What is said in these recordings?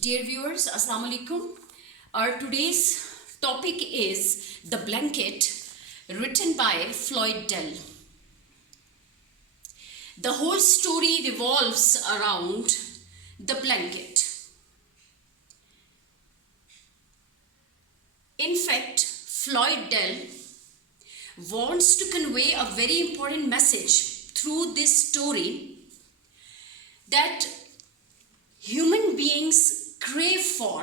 Dear viewers, Assalamu alaikum. Our today's topic is The Blanket, written by Floyd Dell. The whole story revolves around the blanket. In fact, Floyd Dell wants to convey a very important message through this story that human beings crave for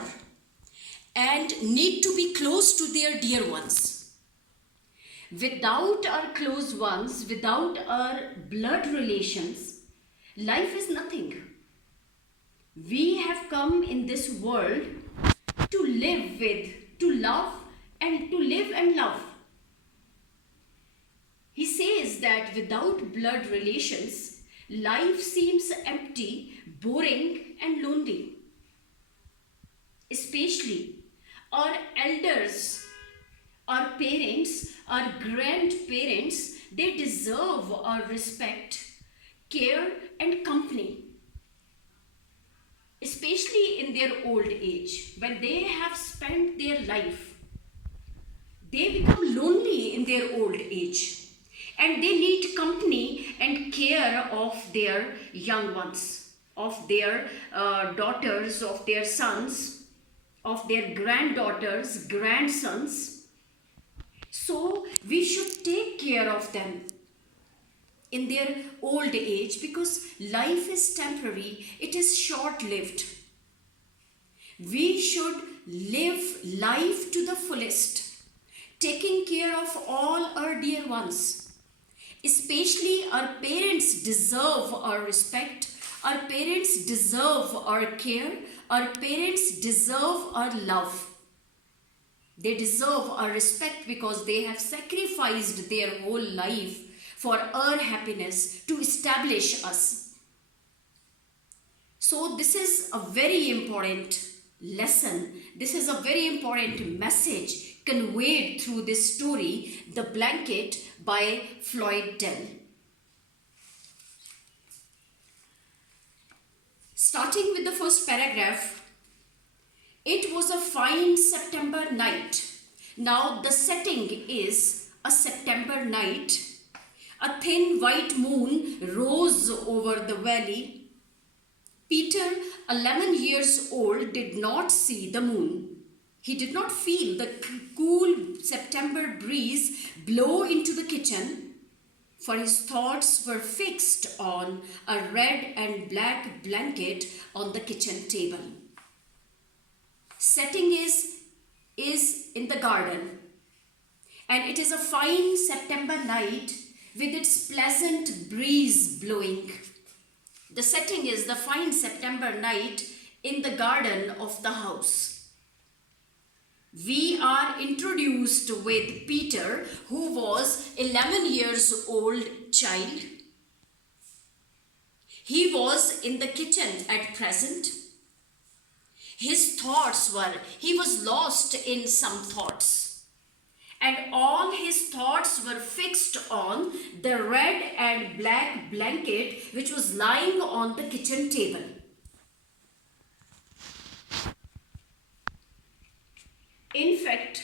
and need to be close to their dear ones. Without our close ones, without our blood relations, life is nothing. We have come in this world to live with, to love, and to live and love. He says that without blood relations, life seems empty, boring, and lonely. Especially our elders, our parents, our grandparents, they deserve our respect, care, and company. Especially in their old age, when they have spent their life, they become lonely in their old age. And they need company and care of their young ones, of their daughters, of their sons, of their granddaughters, grandsons. So we should take care of them in their old age because life is temporary, it is short-lived. We should live life to the fullest, taking care of all our dear ones. Especially our parents deserve our respect, our parents deserve our care, our parents deserve our love. They deserve our respect because they have sacrificed their whole life for our happiness to establish us. So this is a very important lesson. This is a very important message conveyed through this story, The Blanket by Floyd Dell. Starting with the first paragraph, it was a fine September night. Now the setting is a September night. A thin white moon rose over the valley. Peter, 11 years old, did not see the moon. He did not feel the cool September breeze blow into the kitchen, for his thoughts were fixed on a red and black blanket on the kitchen table. Setting is in the garden, and it is a fine September night with its pleasant breeze blowing. The setting is the fine September night in the garden of the house. We are introduced with Peter, who was 11 years old child. He was in the kitchen at present. His thoughts were, he was lost in some thoughts. And all his thoughts were fixed on the red and black blanket which was lying on the kitchen table. In fact,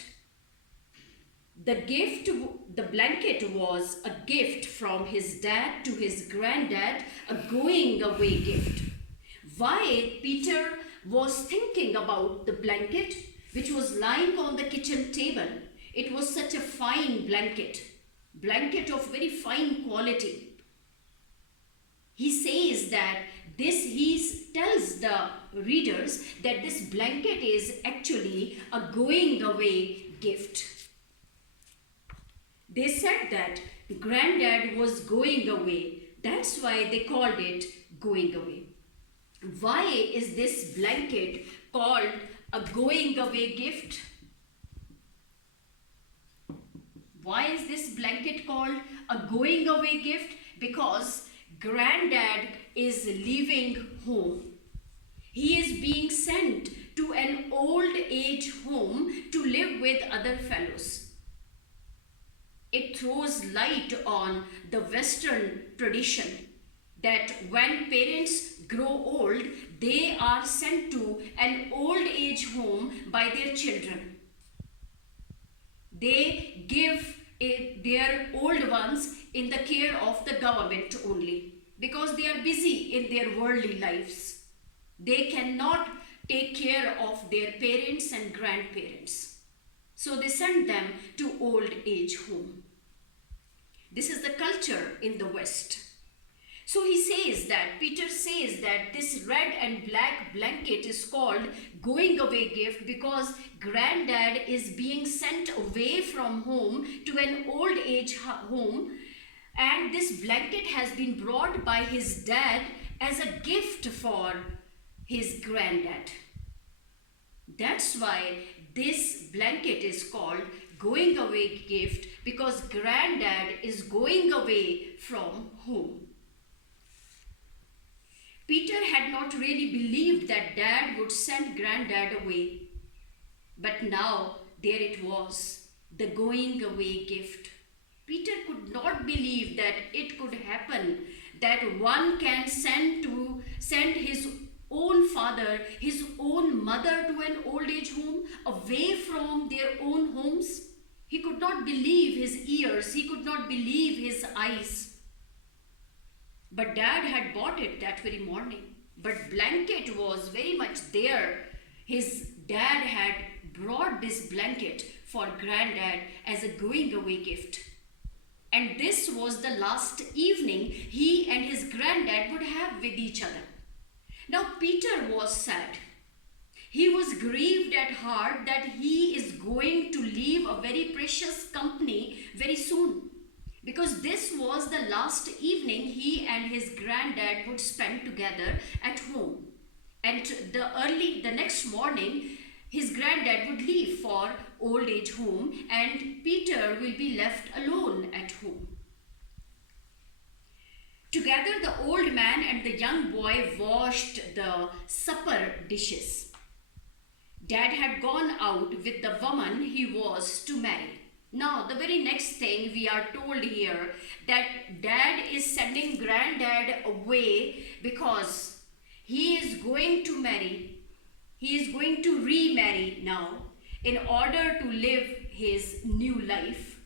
the blanket was a gift from his dad to his granddad, a going away gift. Why Peter was thinking about the blanket which was lying on the kitchen table? It was such a fine blanket of very fine quality. He says that he tells the readers that this blanket is actually a going away gift. They said that the granddad was going away. That's why they called it going away. Why is this blanket called a going away gift? Why is this blanket called a going away gift? Because granddad is leaving home. He is being sent to an old age home to live with other fellows. It throws light on the Western tradition that when parents grow old, they are sent to an old age home by their children. They give their old ones in the care of the government only because they are busy in their worldly lives. They cannot take care of their parents and grandparents. So they send them to old age home. This is the culture in the West. So Peter says that this red and black blanket is called going away gift because granddad is being sent away from home to an old age home, and this blanket has been brought by his dad as a gift for his granddad. That's why this blanket is called going away gift, because granddad is going away from home. Peter had not really believed that dad would send granddad away. But now there it was, the going away gift. Peter could not believe that it could happen, that one can send his own father, his own mother to an old age home, away from their own homes. He could not believe his ears, he could not believe his eyes. But dad had bought it that very morning. But blanket was very much there. His dad had brought this blanket for granddad as a going away gift. And this was the last evening he and his granddad would have with each other. Now Peter was sad. He was grieved at heart that he is going to leave a very precious company very soon, because this was the last evening he and his granddad would spend together at home. And the next morning, his granddad would leave for old age home and Peter will be left alone at home. Together, the old man and the young boy washed the supper dishes. Dad had gone out with the woman he was to marry. Now, the very next thing we are told here that dad is sending granddad away because he is going to marry. He is going to remarry now in order to live his new life.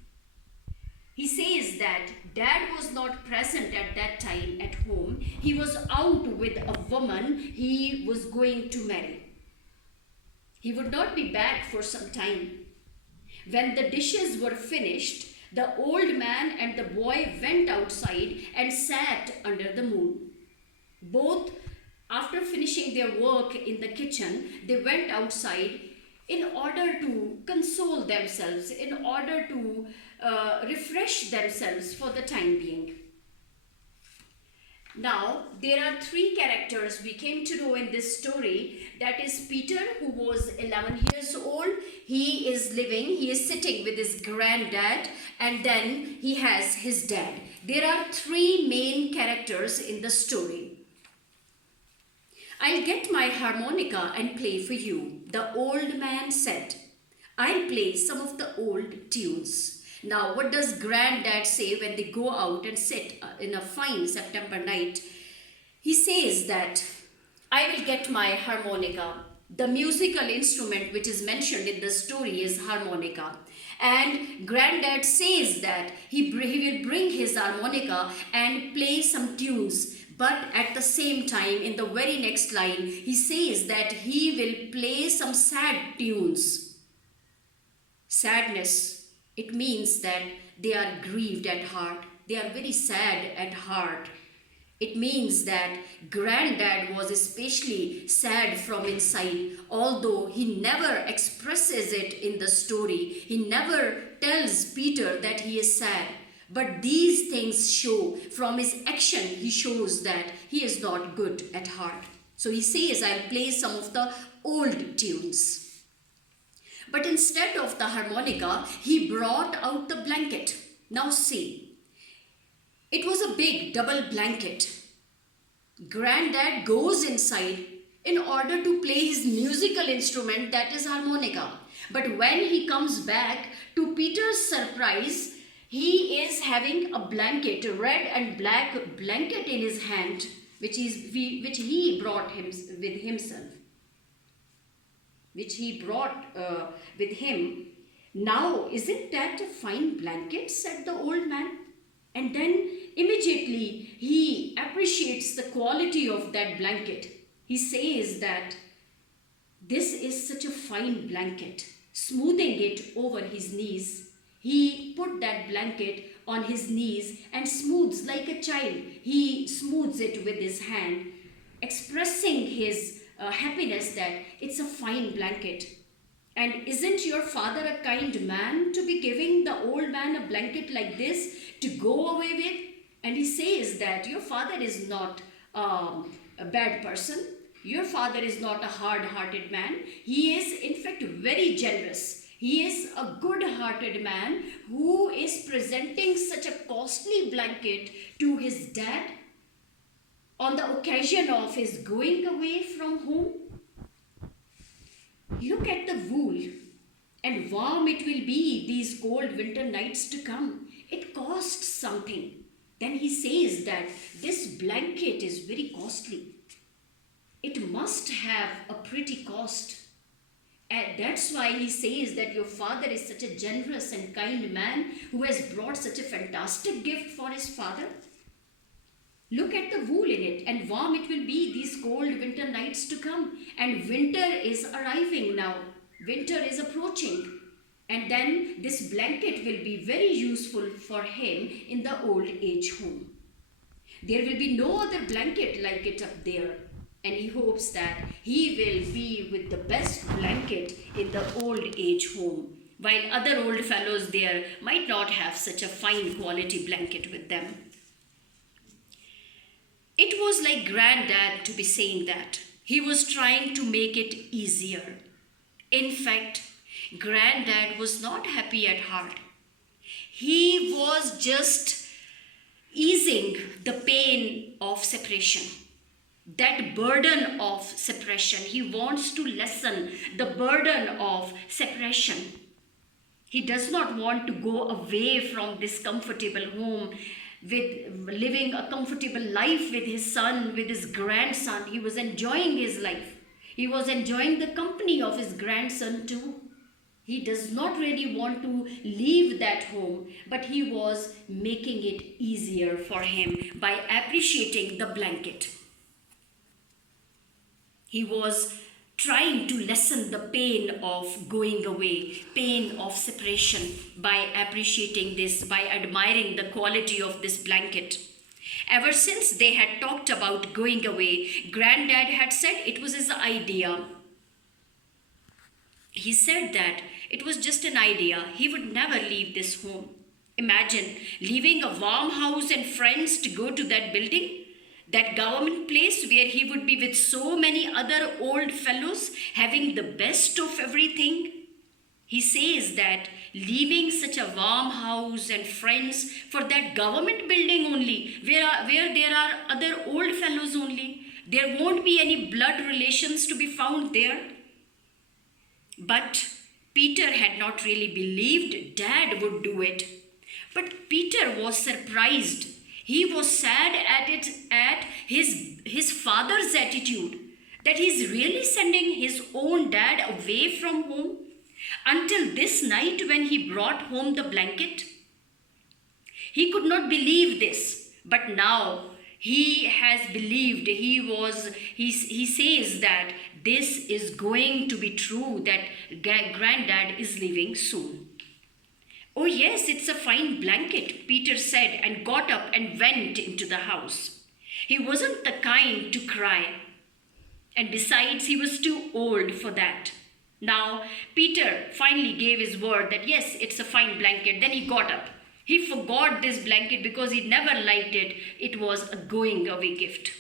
He says that dad was not present at that time at home. He was out with a woman he was going to marry. He would not be back for some time. When the dishes were finished, the old man and the boy went outside and sat under the moon. Both, after finishing their work in the kitchen, they went outside in order to console themselves, in order to refresh themselves for the time being. Now, there are three characters we came to know in this story. That is Peter, who was 11 years old. He is sitting with his granddad, and then he has his dad. There are three main characters in the story. "I'll get my harmonica and play for you," the old man said. "I'll play some of the old tunes." Now, what does granddad say when they go out and sit in a fine September night? He says that, "I will get my harmonica." The musical instrument which is mentioned in the story is harmonica. And granddad says that he will bring his harmonica and play some tunes. But at the same time, in the very next line, he says that he will play some sad tunes. Sadness. It means that they are grieved at heart. They are very sad at heart. It means that granddad was especially sad from inside, although he never expresses it in the story. He never tells Peter that he is sad. But these things show, from his action, he shows that he is not good at heart. So he says, "I'll play some of the old tunes." But instead of the harmonica, he brought out the blanket. Now see, it was a big double blanket. Granddad goes inside in order to play his musical instrument, that is harmonica. But when he comes back, to Peter's surprise, He is having a blanket, a red and black blanket in his hand, which he brought him with himself, which he brought with him. Now, isn't that a fine blanket? Said the old man. And then immediately he appreciates the quality of that blanket. He says that this is such a fine blanket. Smoothing it over his knees, he put that blanket on his knees and smooths like a child. He smooths it with his hand, expressing his happiness that it's a fine blanket. And isn't your father a kind man to be giving the old man a blanket like this to go away with? And he says that your father is not a bad person. Your father is not a hard-hearted man. He is in fact very generous. He is a good-hearted man who is presenting such a costly blanket to his dad on the occasion of his going away from home. Look at the wool, and warm it will be these cold winter nights to come. It costs something. Then he says that this blanket is very costly. It must have a pretty cost. And that's why he says that your father is such a generous and kind man who has brought such a fantastic gift for his father. Look at the wool in it, and warm it will be these cold winter nights to come. And winter is arriving now. Winter is approaching. And then this blanket will be very useful for him in the old age home. There will be no other blanket like it up there. And he hopes that he will be with the best blanket in the old age home, while other old fellows there might not have such a fine quality blanket with them. It was like Granddad to be saying that. He was trying to make it easier. In fact, Granddad was not happy at heart. He was just easing the pain of separation. That burden of separation. He wants to lessen the burden of separation. He does not want to go away from this comfortable home, with living a comfortable life with his son, with his grandson. He was enjoying his life. He was enjoying the company of his grandson too. He does not really want to leave that home, but he was making it easier for him by appreciating the blanket. He was trying to lessen the pain of going away, pain of separation, by appreciating this, by admiring the quality of this blanket. Ever since they had talked about going away, Granddad had said it was his idea. He said that it was just an idea. He would never leave this home. Imagine leaving a warm house and friends to go to that building, that government place where he would be with so many other old fellows having the best of everything. He says that leaving such a warm house and friends for that government building only, where there are other old fellows only, there won't be any blood relations to be found there. But Peter had not really believed Dad would do it. But Peter was surprised. He was sad at his father's attitude, that he's really sending his own dad away from home. Until this night when he brought home the blanket, he could not believe this. But now he has believed. He says that this is going to be true, that Granddad is leaving soon. Oh yes, it's a fine blanket, Peter said, and got up and went into the house. He wasn't the kind to cry, and besides, he was too old for that. Now, Peter finally gave his word that yes, it's a fine blanket. Then he got up. He forgot this blanket because he never liked it. It was a going away gift.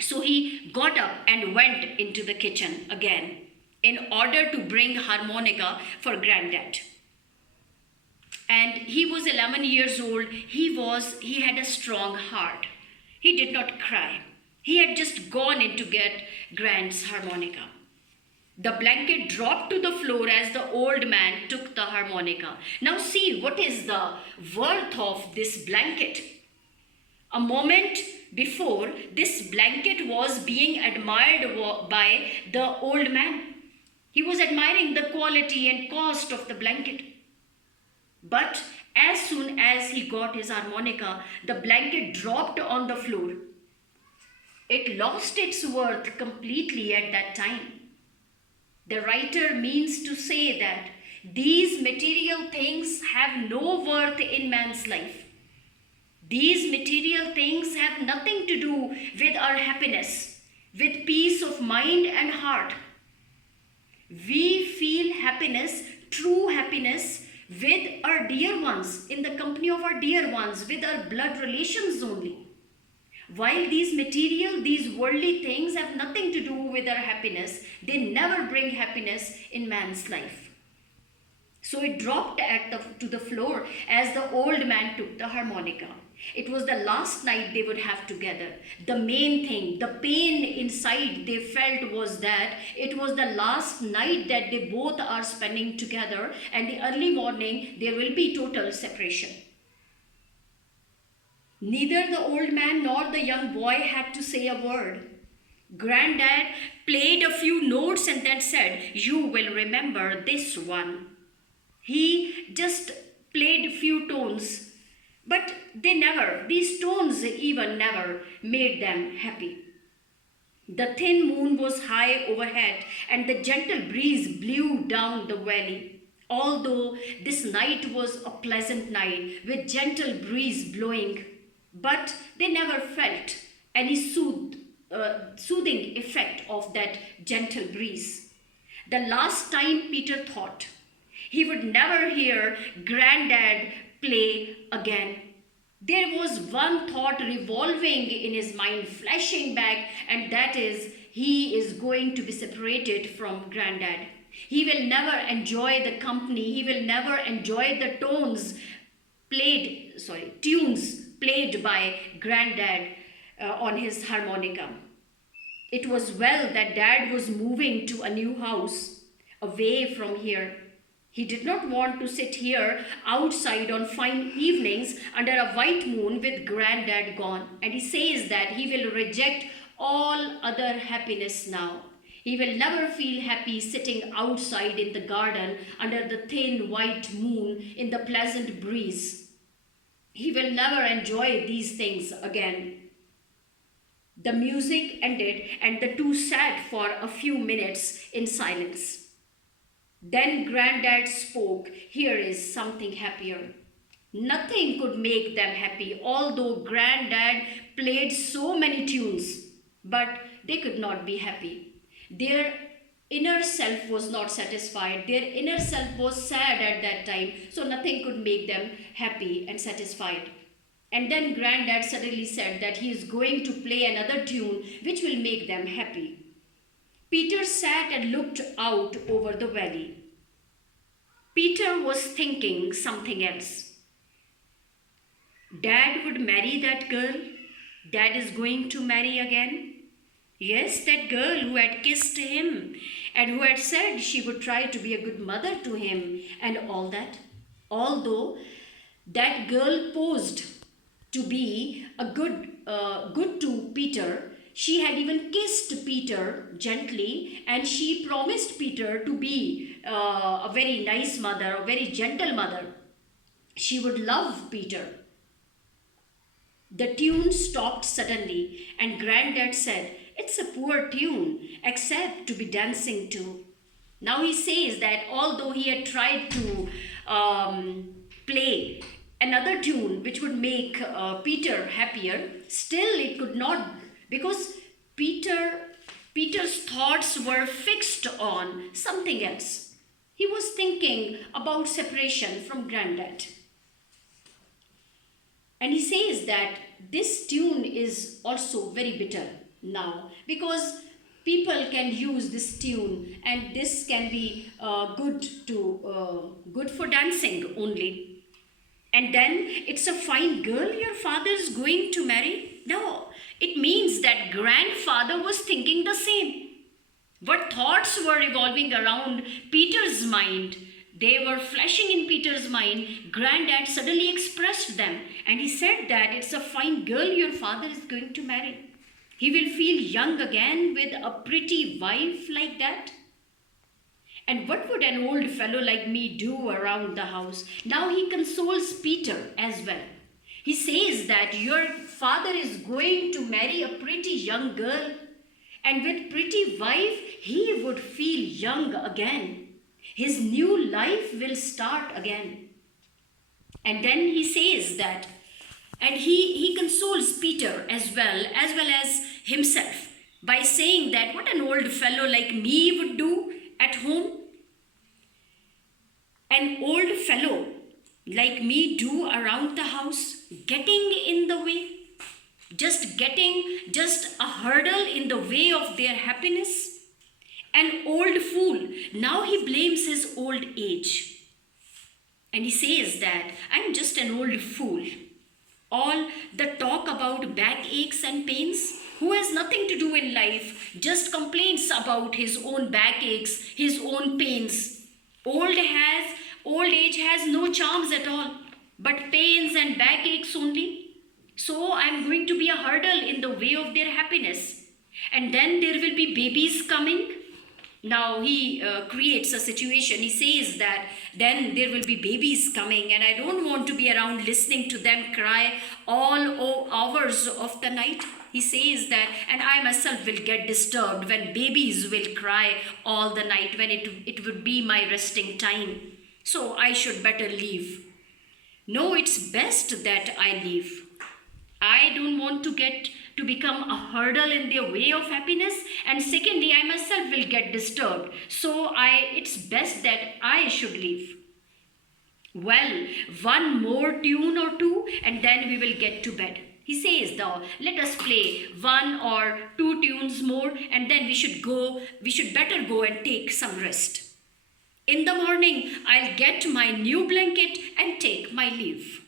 So he got up and went into the kitchen again in order to bring harmonica for Granddad. And he was 11 years old. He had a strong heart. He did not cry. He had just gone in to get Grand's harmonica. The blanket dropped to the floor as the old man took the harmonica. Now, see what is the worth of this blanket. A moment before, this blanket was being admired by the old man. He was admiring the quality and cost of the blanket. But as soon as he got his harmonica, the blanket dropped on the floor. It lost its worth completely at that time. The writer means to say that these material things have no worth in man's life. These material things have nothing to do with our happiness, with peace of mind and heart. We feel happiness, true happiness, with our dear ones, in the company of our dear ones, with our blood relations only. While these material, these worldly things have nothing to do with our happiness, they never bring happiness in man's life. So it dropped to the floor as the old man took the harmonica. It was the last night they would have together. The main thing, the pain inside they felt was that it was the last night that they both are spending together, and the early morning there will be total separation. Neither the old man nor the young boy had to say a word. Granddad played a few notes and then said, "You will remember this one." He just played a few tones, but these tones even never made them happy. The thin moon was high overhead and the gentle breeze blew down the valley. Although this night was a pleasant night with gentle breeze blowing, but they never felt any soothing effect of that gentle breeze. The last time Peter thought he would never hear Granddad play again. There was one thought revolving in his mind, flashing back, and that is he is going to be separated from Granddad. He will never enjoy the company. He will never enjoy the tunes played by Granddad on his harmonica. It was well that Dad was moving to a new house away from here. He did not want to sit here outside on fine evenings under a white moon with Granddad gone. And he says that he will reject all other happiness now. He will never feel happy sitting outside in the garden under the thin white moon in the pleasant breeze. He will never enjoy these things again. The music ended and the two sat for a few minutes in silence. Then Granddad spoke. Here is something happier. Nothing could make them happy, although Granddad played so many tunes, but they could not be happy. Their inner self was not satisfied. Their inner self was sad at that time, so nothing could make them happy and satisfied. And then Granddad suddenly said that he is going to play another tune which will make them happy. Peter sat and looked out over the valley. Peter was thinking something else. Dad would marry that girl. Dad is going to marry again. Yes, that girl who had kissed him and who had said she would try to be a good mother to him and all that. Although that girl posed to be a good to Peter, she had even kissed Peter gently, and she promised Peter to be a very nice mother, a very gentle mother. She would love Peter. The tune stopped suddenly, and Granddad said, "It's a poor tune, except to be dancing to." Now he says that although he had tried to play another tune which would make Peter happier, still it could not, because Peter's thoughts were fixed on something else. He was thinking about separation from Granddad. And he says that this tune is also very bitter now, because people can use this tune and this can be good for dancing only. And then it's a fine girl your father is going to marry? No, it means that grandfather was thinking the same. What thoughts were revolving around Peter's mind? They were flashing in Peter's mind. Granddad suddenly expressed them, and he said that it's a fine girl your father is going to marry. He will feel young again with a pretty wife like that. And what would an old fellow like me do around the house? Now he consoles Peter as well. He says that your father is going to marry a pretty young girl, and with pretty wife he would feel young again. His new life will start again. And then he says that, and he consoles Peter as well as himself by saying that what an old fellow like me would do at home. An old fellow like me do around the house, getting in the way, just a hurdle in the way of their happiness. An old fool. Now he blames his old age. And he says that I'm just an old fool. All the talk about backaches and pains, who has nothing to do in life, just complains about his own backaches, his own pains. Old age has no charms at all, but pains and backaches only. So I'm going to be a hurdle in the way of their happiness. And then there will be babies coming. Now he creates a situation. He says that then there will be babies coming, and I don't want to be around listening to them cry all hours of the night. He says that, and I myself will get disturbed when babies will cry all the night, when it would be my resting time. So I should better leave. No, it's best that I leave. I don't want to become a hurdle in their way of happiness, and secondly, I myself will get disturbed. So it's best that I should leave. Well, one more tune or two, and then we will get to bed. He says, though, let us play one or two tunes more, and then we should better go and take some rest. In the morning, I'll get my new blanket and take my leave.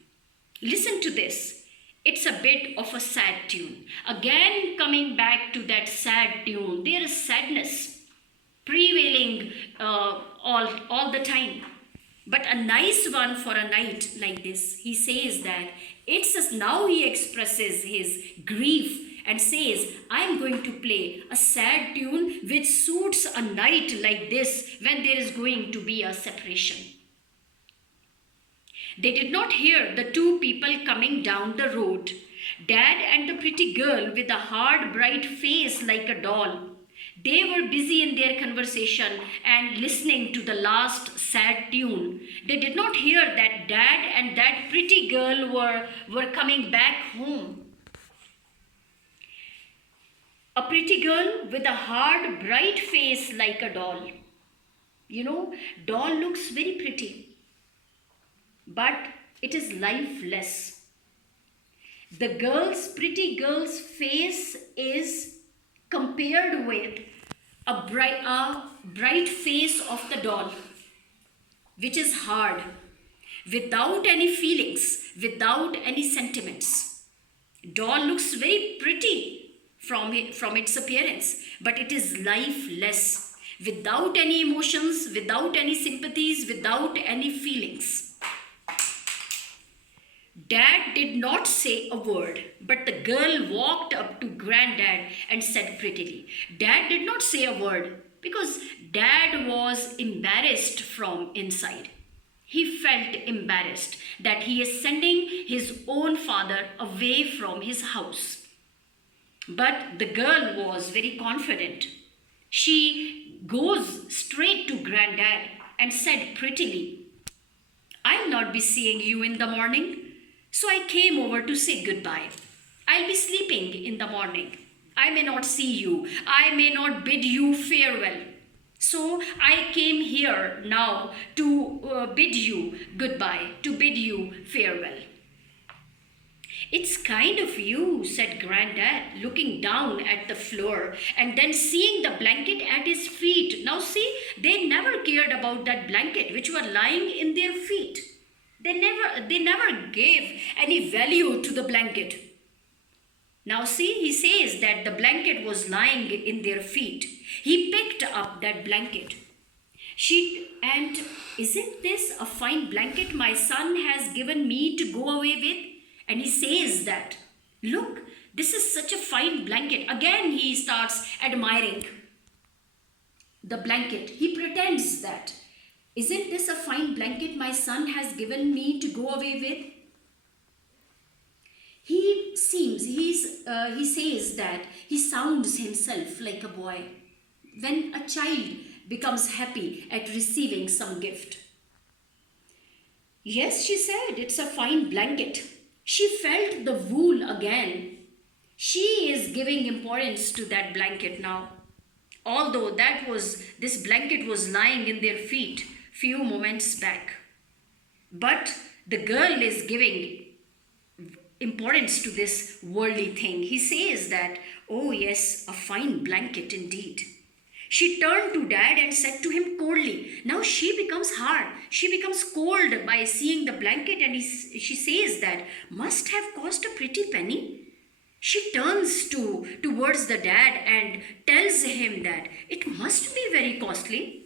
Listen to this. It's a bit of a sad tune. Again, coming back to that sad tune, there is sadness prevailing all the time. But a nice one for a night like this. He says that now he expresses his grief and says, I'm going to play a sad tune which suits a night like this when there is going to be a separation. They did not hear the two people coming down the road, Dad and the pretty girl with a hard, bright face like a doll. They were busy in their conversation and listening to the last sad tune. They did not hear that Dad and that pretty girl were coming back home. A pretty girl with a hard, bright face like a doll. You know, doll looks very pretty, but it is lifeless. The pretty girl's face is compared with a bright face of the doll, which is hard, without any feelings, without any sentiments. Doll looks very pretty from its appearance, but it is lifeless, without any emotions, without any sympathies, without any feelings. Dad did not say a word, but the girl walked up to Granddad and said prettily. Dad did not say a word because Dad was embarrassed from inside. He felt embarrassed that he is sending his own father away from his house. But the girl was very confident. She goes straight to Granddad and said prettily, I'll not be seeing you in the morning. So I came over to say goodbye. I'll be sleeping in the morning. I may not see you. I may not bid you farewell. So I came here now to bid you goodbye, to bid you farewell. It's kind of you, said Granddad, looking down at the floor and then seeing the blanket at his feet. Now see, they never cared about that blanket which were lying in their feet. They never gave any value to the blanket. Now see, he says that the blanket was lying in their feet. He picked up that blanket. And isn't this a fine blanket my son has given me to go away with? And he says that, look, this is such a fine blanket. Again, he starts admiring the blanket. He pretends that, isn't this a fine blanket my son has given me to go away with? He says that he sounds himself like a boy when a child becomes happy at receiving some gift. Yes, she said, it's a fine blanket. She felt the wool again. She is giving importance to that blanket now. Although this blanket was lying in their feet few moments back. But the girl is giving importance to this worldly thing. He says that, oh yes, a fine blanket indeed. She turned to Dad and said to him coldly. Now she becomes hard. She becomes cold by seeing the blanket, and she says that must have cost a pretty penny. She turns towards the dad and tells him that it must be very costly.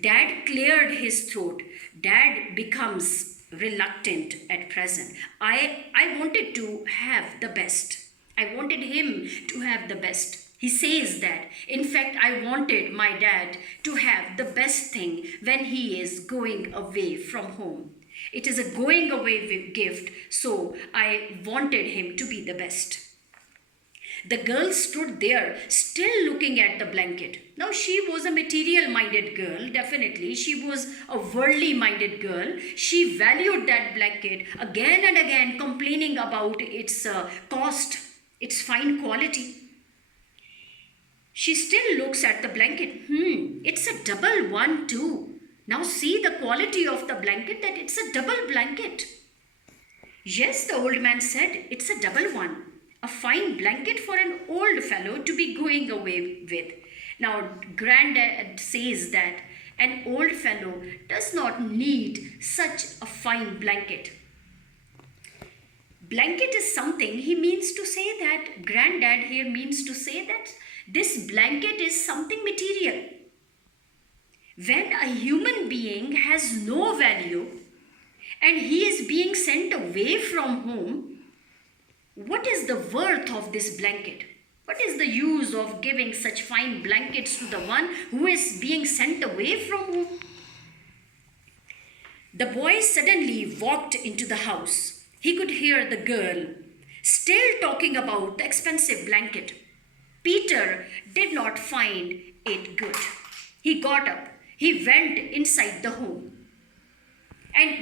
Dad cleared his throat. Dad becomes reluctant at present. I wanted to have the best. I wanted him to have the best. He says that, in fact, I wanted my dad to have the best thing when he is going away from home. It is a going away gift, so I wanted him to be the best. The girl stood there, still looking at the blanket. Now, she was a material-minded girl, definitely. She was a worldly-minded girl. She valued that blanket again and again, complaining about its cost, its fine quality. She still looks at the blanket. It's a double one too. Now see the quality of the blanket, that it's a double blanket. Yes, the old man said, it's a double one. A fine blanket for an old fellow to be going away with. Now, Granddad says that an old fellow does not need such a fine blanket. Blanket is something, he means to say that, Granddad here means to say that this blanket is something material. When a human being has no value and he is being sent away from home, what is the worth of this blanket? What is the use of giving such fine blankets to the one who is being sent away from home? The boy suddenly walked into the house. He could hear the girl still talking about the expensive blanket. Peter did not find it good. He got up. He went inside the home.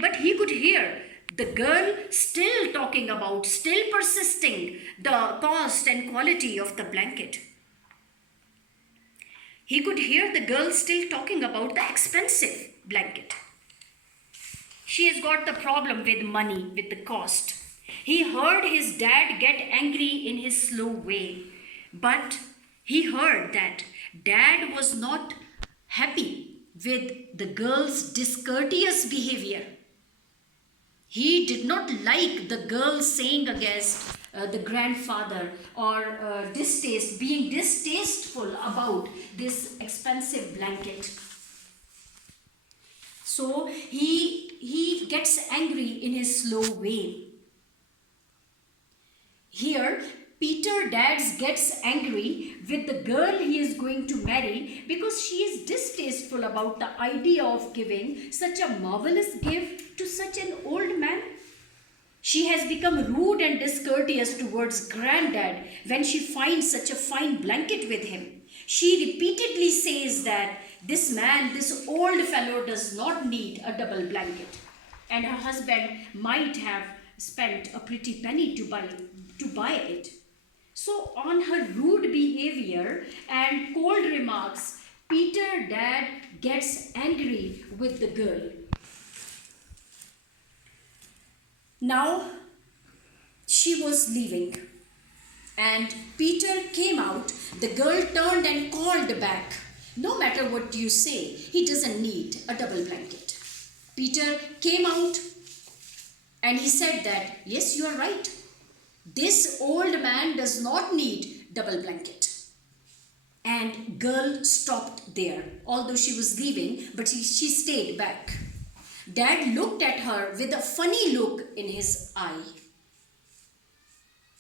But he could hear the girl still talking about, still persisting the cost and quality of the blanket. He could hear the girl still talking about the expensive blanket. She has got the problem with money, with the cost. He heard his dad get angry in his slow way. But he heard that Dad was not happy with the girl's discourteous behavior. He did not like the girl saying against the grandfather or being distasteful about this expensive blanket. So he gets angry in his slow way. Here, Peter Dads gets angry with the girl he is going to marry because she is distasteful about the idea of giving such a marvelous gift to such an old man. She has become rude and discourteous towards Granddad when she finds such a fine blanket with him. She repeatedly says that this man, this old fellow, does not need a double blanket, and her husband might have spent a pretty penny to buy it. So on her rude behavior and cold remarks, Peter Dad gets angry with the girl. Now she was leaving and Peter came out. The girl turned and called back, no matter what you say, he doesn't need a double blanket. Peter came out and he said that, yes, you are right. This old man does not need double blanket. And girl stopped there, although she was leaving, but she stayed back. Dad looked at her with a funny look in his eye.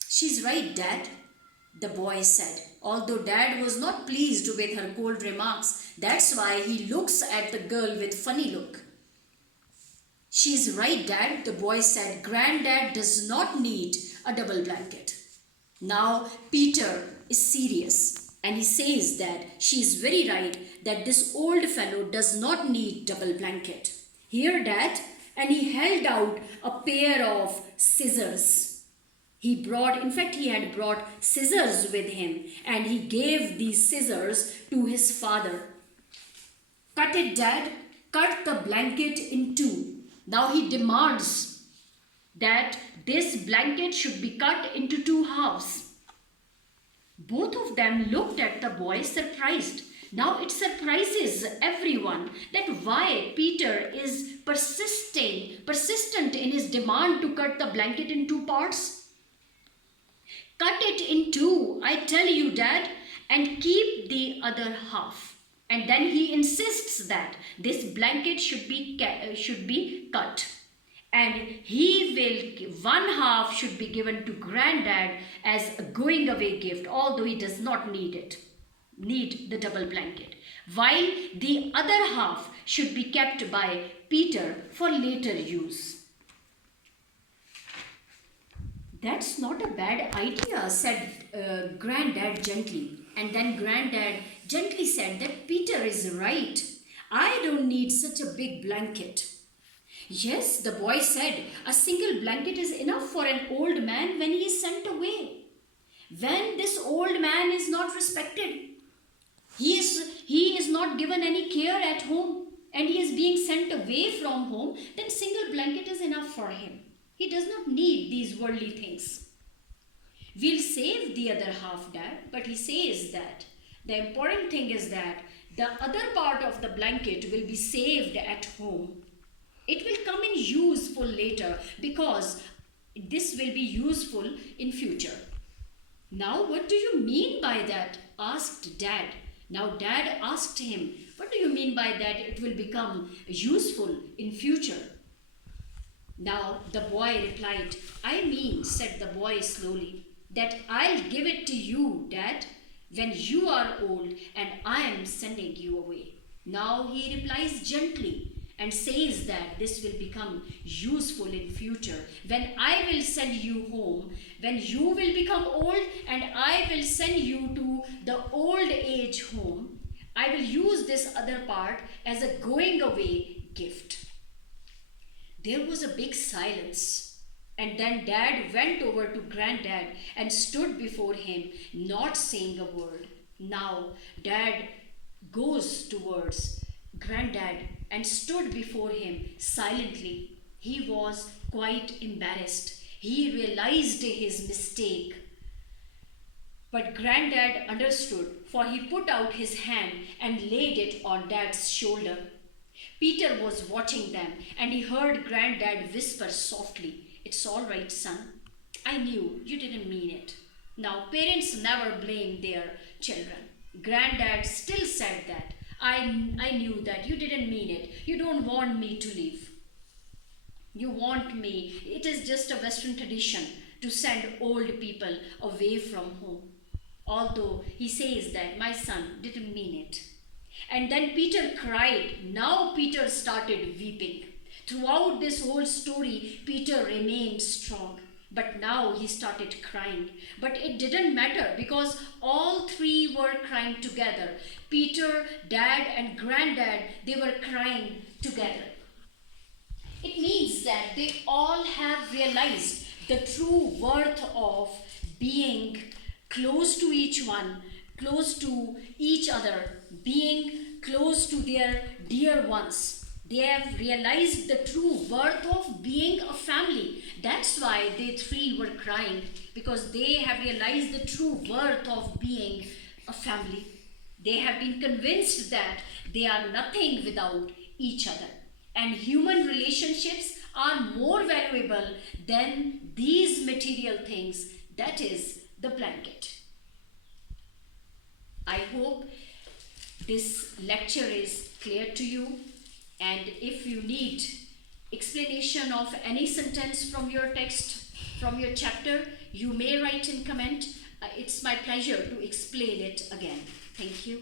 She's right, Dad, the boy said, although Dad was not pleased with her cold remarks. That's why he looks at the girl with funny look. She's right, Dad, the boy said. Granddad does not need a double blanket. Now Peter is serious and he says that she is very right, that this old fellow does not need double blanket. Here, Dad, and he held out a pair of scissors. He had brought scissors with him, and he gave these scissors to his father. Cut it, Dad. Cut the blanket in two. Now he demands that this blanket should be cut into two halves. Both of them looked at the boy surprised. Now it surprises everyone that why Peter is persistent in his demand to cut the blanket in two parts. Cut it in two, I tell you, Dad, and keep the other half. And then he insists that this blanket should be cut. And one half should be given to Granddad as a going away gift, although he does not need the double blanket. While the other half should be kept by Peter for later use. That's not a bad idea, said Granddad gently. And then Granddad gently said that Peter is right. I don't need such a big blanket. Yes, the boy said, a single blanket is enough for an old man when he is sent away. When this old man is not respected, he is not given any care at home, and he is being sent away from home, then single blanket is enough for him. He does not need these worldly things. We'll save the other half, Dad, but he says that the important thing is that the other part of the blanket will be saved at home. It will come in useful later because this will be useful in future. Now, what do you mean by that? Asked Dad. Now, Dad asked him, what do you mean by that it will become useful in future? Now the boy replied, I mean, said the boy slowly, that I'll give it to you, Dad, when you are old and I am sending you away. Now he replies gently and says that this will become useful in future. When I will send you home, when you will become old and I will send you to the old age home, I will use this other part as a going away gift. There was a big silence, and then Dad went over to Granddad and stood before him, not saying a word. Now Dad goes towards Granddad and stood before him silently. He was quite embarrassed. He realized his mistake. But Granddad understood, for he put out his hand and laid it on Dad's shoulder. Peter was watching them, and he heard Granddad whisper softly, It's all right, son. I knew you didn't mean it. Now, parents never blame their children. Granddad still said that. I knew that you didn't mean it. You don't want me to leave. You want me. It is just a Western tradition to send old people away from home. Although he says that my son didn't mean it. And then Peter cried. Now Peter started weeping. Throughout this whole story, Peter remained strong. But now he started crying. But it didn't matter because all three were crying together. Peter, Dad, and Granddad, they were crying together. It means that they all have realized the true worth of being close to each one, close to each other, being close to their dear ones. They have realized the true worth of being a family. That's why they three were crying, because they have realized the true worth of being a family. They have been convinced that they are nothing without each other. And human relationships are more valuable than these material things, that is the blanket. I hope this lecture is clear to you, and if you need explanation of any sentence from your text, from your chapter, you may write in comment. It's my pleasure to explain it again. Thank you.